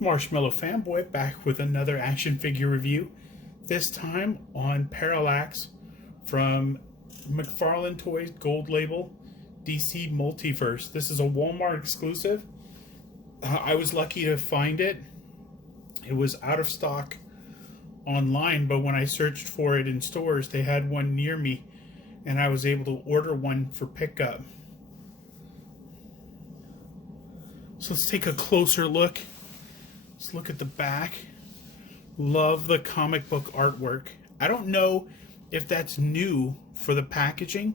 Marshmallow Fanboy back with another action figure review, this time on Parallax from McFarlane Toys Gold Label DC Multiverse. This is a Walmart exclusive. I was lucky to find it. It was out of stock online, but when I searched for it in stores, they had one near me, and I was able to order one for pickup. So let's take a closer look. Let's look at the back. Love the comic book artwork. I don't know if that's new for the packaging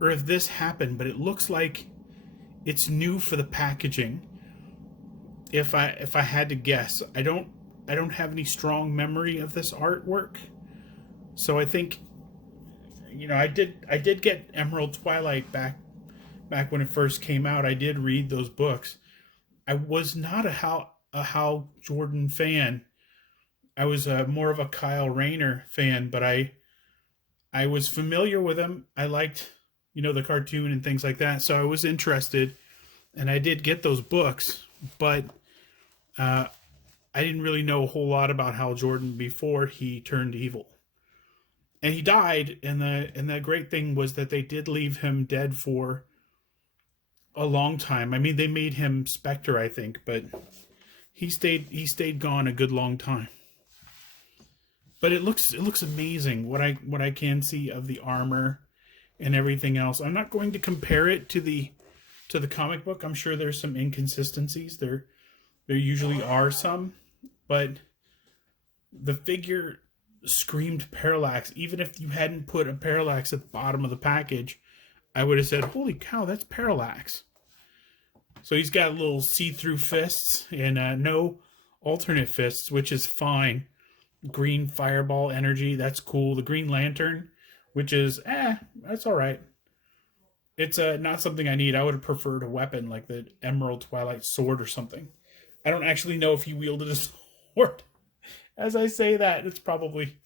or if this happened, but it looks like it's new for the packaging. If I had to guess, I don't have any strong memory of this artwork. So I think, I did get Emerald Twilight back when it first came out. I did read those books. I was not a Hal Jordan fan. I was more of a Kyle Rayner fan, but I was familiar with him. I liked, the cartoon and things like that, so I was interested, and I did get those books, but I didn't really know a whole lot about Hal Jordan before he turned evil. And he died, and the great thing was that they did leave him dead for a long time. I mean, they made him Spectre, I think, but he stayed gone a good long time. But it looks amazing what I can see of the armor and everything else. I'm not going to compare it to the comic book. I'm sure there's some inconsistencies. There usually are some, but the figure screamed Parallax. Even if you hadn't put a Parallax at the bottom of the package, I would have said, "Holy cow, that's Parallax." So he's got little see-through fists and no alternate fists, which is fine. Green fireball energy, that's cool. The Green Lantern, which is, that's all right. It's not something I need. I would have preferred a weapon like the Emerald Twilight sword or something. I don't actually know if he wielded a sword. As I say that, it's probably,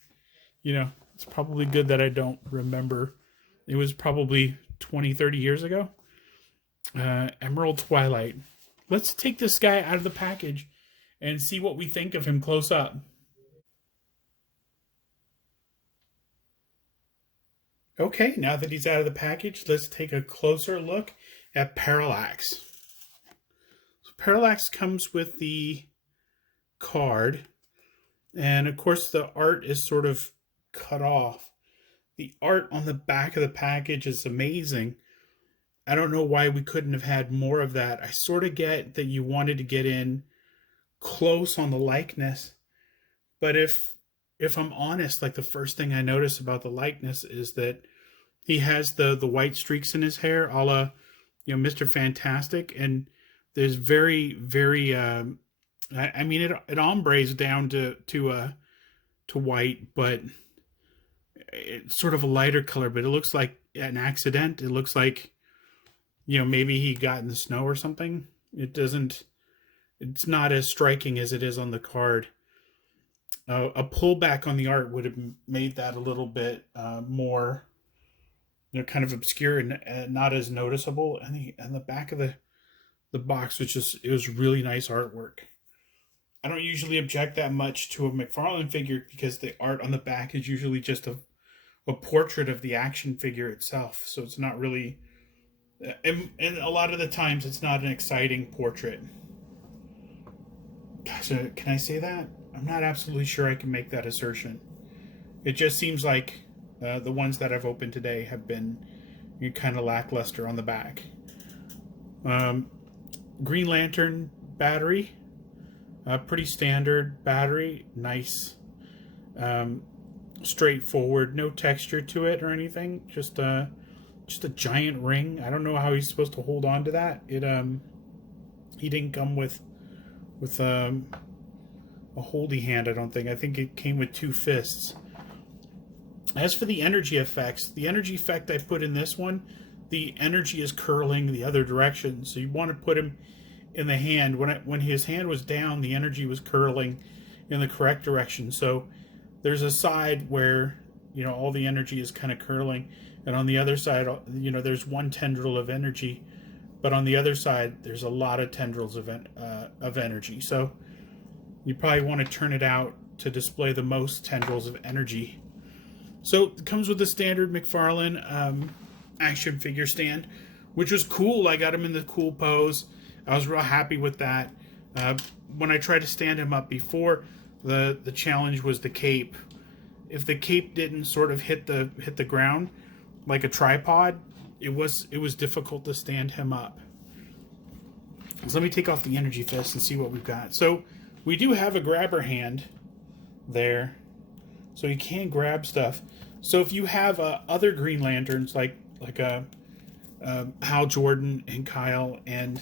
it's probably good that I don't remember. It was probably 20, 30 years ago. Emerald Twilight. Let's take this guy out of the package and see what we think of him close up. Okay, now that he's out of the package, let's take a closer look at Parallax. So Parallax comes with the card, and of course the art is sort of cut off. The art on the back of the package is amazing. I don't know why we couldn't have had more of that. I sort of get that you wanted to get in close on the likeness, but if I'm honest, like the first thing I notice about the likeness is that he has the white streaks in his hair, a la, Mr. Fantastic, and there's very, very, I mean, it ombres down to white, but it's sort of a lighter color, but it looks like an accident. It looks like, maybe he got in the snow or something. It's not as striking as it is on the card. A pullback on the art would have made that a little bit more, kind of obscure and not as noticeable. And the back of the box it was really nice artwork. I don't usually object that much to a McFarlane figure because the art on the back is usually just a portrait of the action figure itself. So it's not really, and a lot of the times it's not an exciting portrait. So can I say that? I'm not absolutely sure I can make that assertion. It just seems like the ones that I've opened today have been kind of lackluster on the back. Green Lantern battery. Pretty standard battery. Nice. Straightforward. No texture to it or anything. Just a giant ring. I don't know how he's supposed to hold on to that. He didn't come with a holdy hand, I don't think. I think it came with two fists. As for the energy effects, the energy effect I put in this one, the energy is curling the other direction. So you want to put him in the hand. When his hand was down, the energy was curling in the correct direction. So there's a side where, all the energy is kind of curling. And on the other side, there's one tendril of energy. But on the other side, there's a lot of tendrils of energy. So You probably want to turn it out to display the most tendrils of energy. So it comes with the standard McFarlane action figure stand, which was cool. I got him in the cool pose. I was real happy with that. When I tried to stand him up before, the challenge was the cape. If the cape didn't sort of hit the ground like a tripod, it was difficult to stand him up. So let me take off the energy fist and see what we've got. So we do have a grabber hand there, so you can grab stuff. So if you have other Green Lanterns like Hal Jordan and Kyle and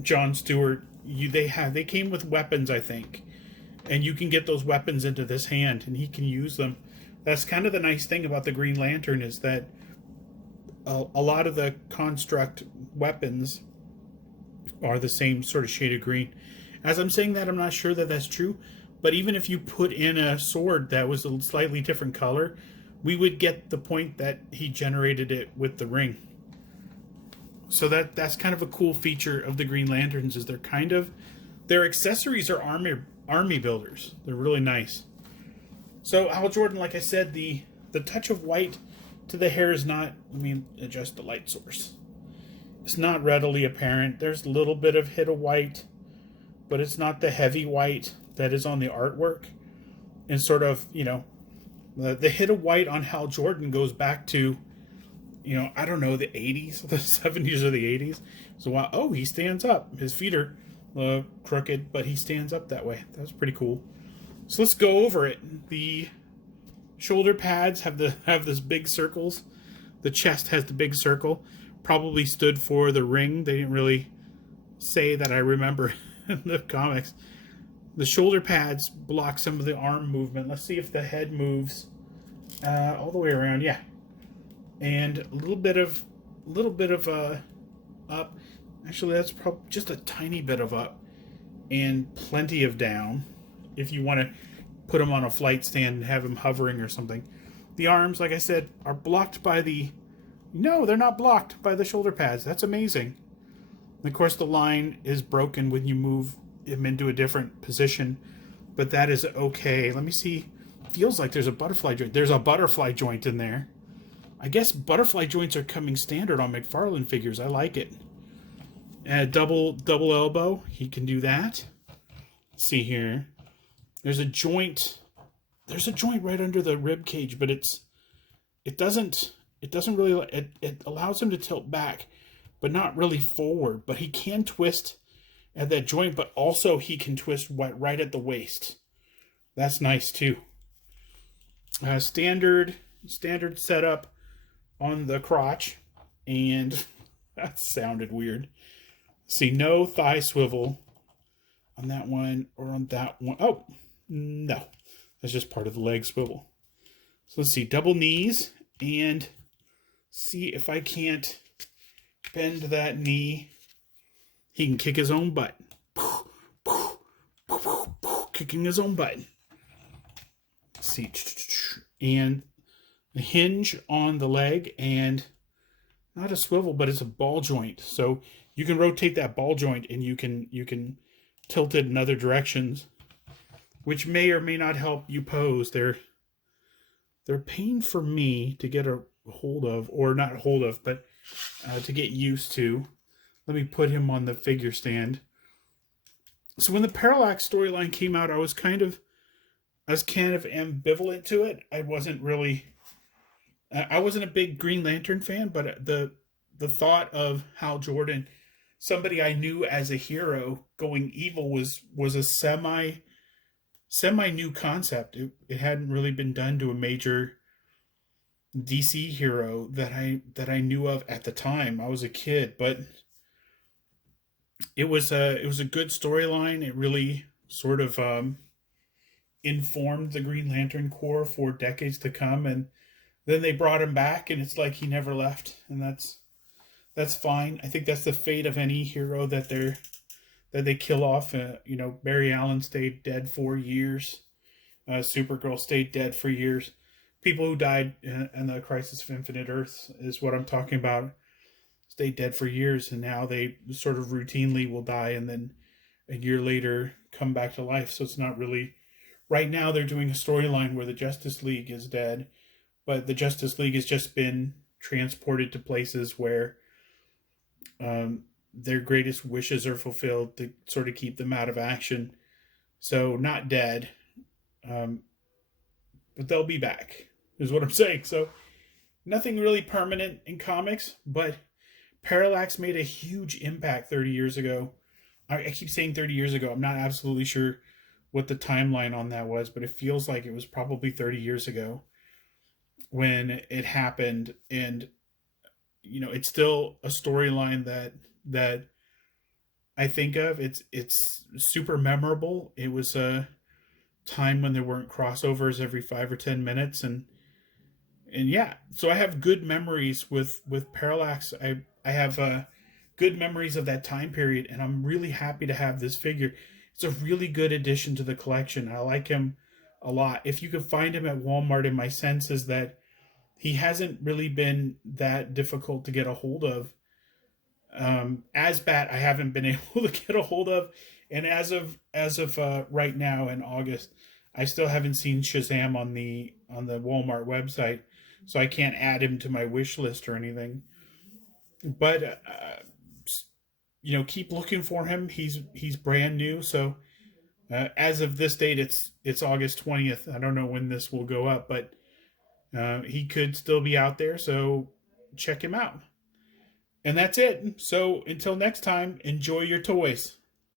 John Stewart, they came with weapons, I think, and you can get those weapons into this hand and he can use them. That's kind of the nice thing about the Green Lantern, is that a lot of the construct weapons are the same sort of shade of green. As I'm saying that, I'm not sure that that's true, but even if you put in a sword that was a slightly different color, we would get the point that he generated it with the ring. So that's kind of a cool feature of the Green Lanterns, is their accessories are army builders. They're really nice. So Hal Jordan, like I said, the touch of white to the hair is not, let me adjust the light source. It's not readily apparent. There's a little bit of hit of white, but it's not the heavy white that is on the artwork. And sort of, the hit of white on Hal Jordan goes back to, I don't know, the 80s, the 70s or the 80s. So, wow, oh, he stands up. His feet are crooked, but he stands up that way. That's pretty cool. So let's go over it. The shoulder pads have this big circles. The chest has the big circle. Probably stood for the ring. They didn't really say that, I remember in the comics. The shoulder pads block some of the arm movement. Let's see if the head moves all the way around. Yeah, and a little bit of up. Actually, that's probably just a tiny bit of up, and plenty of down. If you want to put him on a flight stand and have him hovering or something. The arms, like I said, are blocked by the... No, they're not blocked by the shoulder pads. That's amazing. And of course, the line is broken when you move him into a different position, but that is okay. Let me see. Feels like there's a butterfly joint. There's a butterfly joint in there. I guess butterfly joints are coming standard on McFarlane figures. I like it. Double elbow. He can do that. Let's see here. There's a joint. There's a joint right under the rib cage, but it doesn't really, it allows him to tilt back, but not really forward. But he can twist at that joint, but also he can twist right at the waist. That's nice too. Standard setup on the crotch, and that sounded weird. See, no thigh swivel on that one or on that one. Oh, no. That's just part of the leg swivel. So let's see, double knees, and see if I can't bend that knee. He can kick his own butt. Kicking his own butt. Let's see. And the hinge on the leg, and not a swivel, but it's a ball joint. So you can rotate that ball joint, and you can tilt it in other directions, which may or may not help you pose. They're pain for me to get a hold of, or not hold of, but to get used to. Let me put him on the figure stand. So when the Parallax storyline came out, I was kind of ambivalent to it. I wasn't a big Green Lantern fan, but the thought of Hal Jordan, somebody I knew as a hero, going evil was a semi new concept. It hadn't really been done to a major DC hero that I knew of at the time. I was a kid, but it was a good storyline. It really sort of informed the Green Lantern Corps for decades to come, and then they brought him back, and it's like he never left, and that's fine. I think that's the fate of any hero that they kill off. Barry Allen stayed dead 4 years. Supergirl stayed dead for years. People who died in the Crisis of Infinite Earths is what I'm talking about. Stayed dead for years, and now they sort of routinely will die, and then a year later come back to life. So it's not really. Right now, they're doing a storyline where the Justice League is dead, but the Justice League has just been transported to places where their greatest wishes are fulfilled to sort of keep them out of action. So, not dead, um, but they'll be back, is what I'm saying. So, nothing really permanent in comics, but Parallax made a huge impact 30 years ago. I keep saying 30 years ago. I'm not absolutely sure what the timeline on that was, but it feels like it was probably 30 years ago when it happened. And, it's still a storyline that I think of. It's super memorable. It was a time when there weren't crossovers every 5 or 10 minutes, and yeah, so I have good memories with Parallax. I have good memories of that time period, and I'm really happy to have this figure. It's a really good addition to the collection. I like him a lot. If you could find him at Walmart, and my sense is that he hasn't really been that difficult to get a hold of. Asbat, I haven't been able to get a hold of, and as of right now in August, I still haven't seen Shazam on the Walmart website, so I can't add him to my wish list or anything. But keep looking for him. He's brand new, so as of this date, it's August 20th. I don't know when this will go up, but he could still be out there, so check him out. And that's it. So until next time, enjoy your toys.